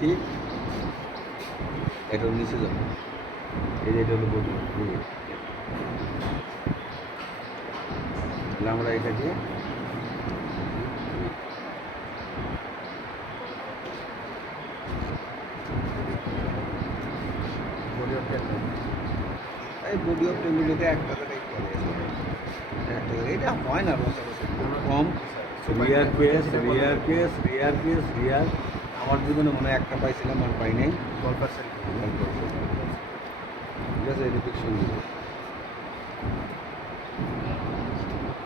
ঠিক এটা নিচে যাবে, এই যে এটা হলো বডি, তাহলে আমরা এটাকে এই বডি অফ টেবিলিতে একটা টাকাই করে একটা এটা হয় না কম রিয়ার আমার জীবনে মনে হয় একটা পাইছিলাম আর পাই নাই। ঠিক আছে রিফ্লেকশন দিব,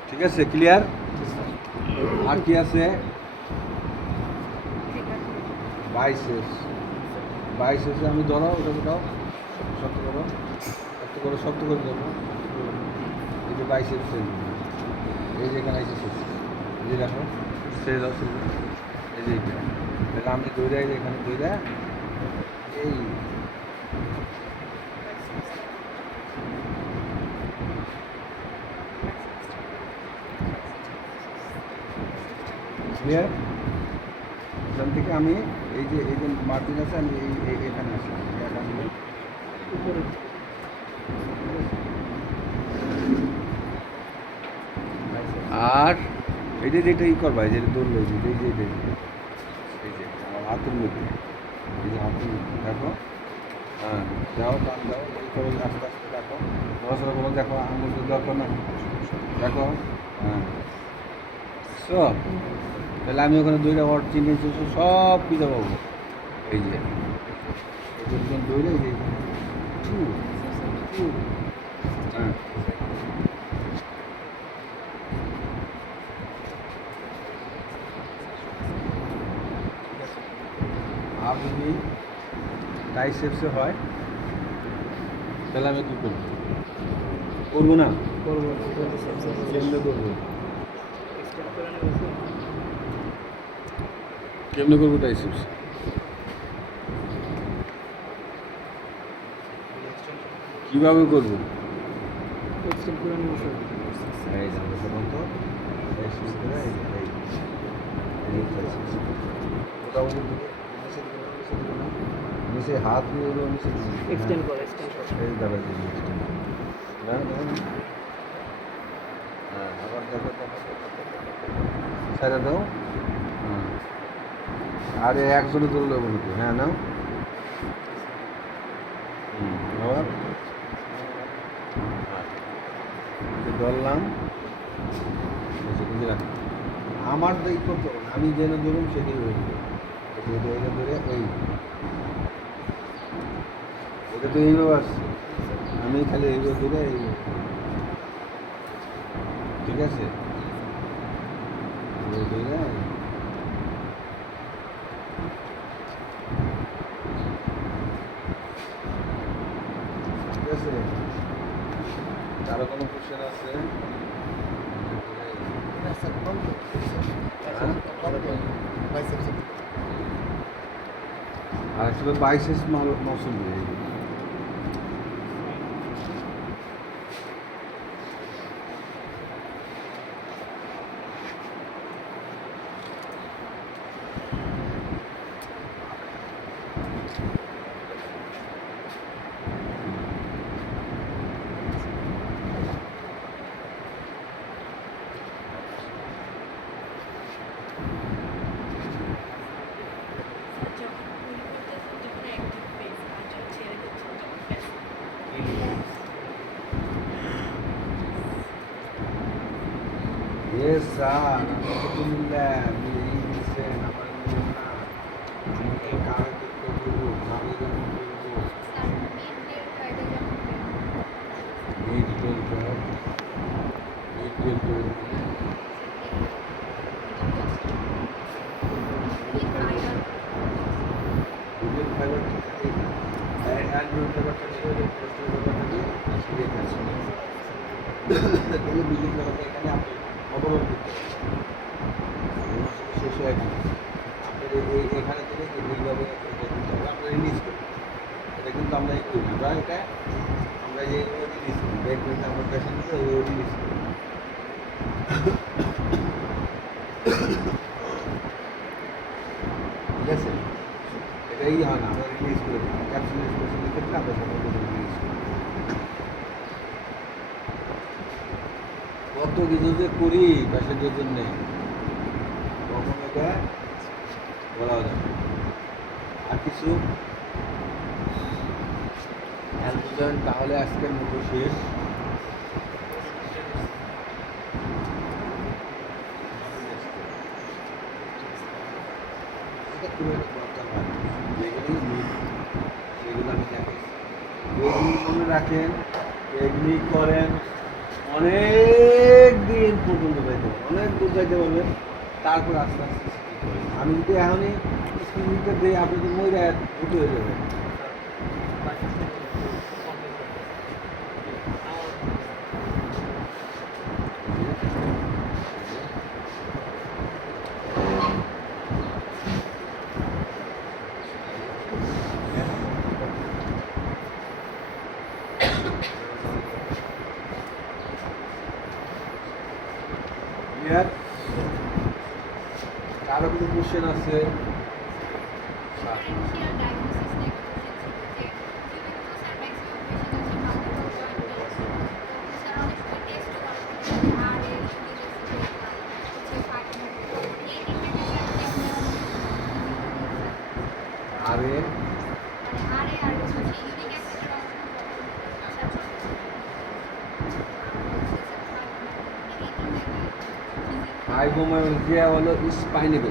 ঠিক আছে ক্লিয়ার। আর কি আছে বাইসেসে আমি ধরো ওটা দাও, শক্ত করো শক্ত করে ধরো, এই যে বাইসেস এই যে এখানে এসেছে, এই যে দেখো ছেড়ে দাও এই যে এইটা, তাহলে আমি দৌড়ে এখানে দৌড়ে এই ক্লিয়ার। এখান থেকে আমি এই যে মার্জিন আছে আমি এখানে আসলাম, উপরে আর এইটা যেটা করবা যেটা দৌড়লো এই যে আমার হাতের মধ্যে, এই যে হাতের মধ্যে দেখো, হ্যাঁ যাও টান দাও এই করে আস্তে আস্তে দেখো, নড়াচড়া করো, দেখো আঙুল দরকার না, দেখো হ্যাঁ সব। তাহলে আমি ওখানে দৌড়ে ওর চিনে সব পিজা পাবো, এই যে দৌড়ে এই যে হ্যাঁ আর যদি ট্রাইসেপসে হয় তাহলে আমি কী করবো, করবো না কেমনে করবো, কেমনে করবো ট্রাইসেপস, কীভাবে করবো, এই যাবো তখন তো নিচে হাত দিয়ে হলো নিচে এক্সটেন্ড করে এই দাঁড়া না হ্যাঁ আবার দেখো ছেড়ে দাও, হ্যাঁ আর একজনে তুললে বলতে হ্যাঁ না আবার ধরলাম আমার দায়িত্ব তো আমি যেন ধরুন সেটাই হয়ে ধরে এই এটা তো এইভাবে আসছে, আমি খালি এইভাবে ধরে এই, ঠিক আছে ধরে ঠিক আছে। কারো কোনো কোশ্চেন আছে? আর আসলে বাইসেস মৌসুম Yes, sir. Alhamdulillah. Sen আমার এই কাজ করবো, আমি যখন করবো এই ডিটেল জব ডিটেল করে ডিটেল ফাইবার অ্যান্ড্রয়েড ব্যাপারটা নিয়ে পোস্টের ব্যাপারটা নিয়ে আসলে কাজ তাহলে ডিটেল ব্যাপারটা এখানে আপনি অবলম্বন করতে শেষ হয়ে গেল আপনার এখানে থেকে এইভাবে আমরা রিলিজ করি, এটা কিন্তু আমরা করি আমরা এটা আমরা যে রিলিজ করি ব্যাক করতে আমরা পেশেন্টকে রিলিজ করি, ঠিক আছে। এটা এই হয় না, আমরা রিলিজ করে দিই ক্যাপসুল স্পেশালের ক্ষেত্রে আমরা সাধারণত রিলিজ করি। কত কিছু যে করি প্যাসেঞ্জের জন্যে, কখন এটা বলা যায়। আর কিছু বুঝলেন, তাহলে আজকের মতো শেষ। এটা খুব একটা দরকার হয় না। যেগুলি মিল সেগুলো আমি দেখাই, এগুলি মনে রাখেন, এগুলি করেন, অনেক দিন পর্যন্ত যাইতে পারবেন, অনেক দূর যাইতে পারবেন। তারপর আস্তে আস্তে স্কিপ করেন। আমি যদি এখনই স্কিপ দিই, আপনি তো মরে উঠে হয়ে যাবেন। ক্লিয়ার? কারো কোনো কোশ্চেন আছে? আরে হাইপোমায়ালজিয়া হলো স্পাইনাল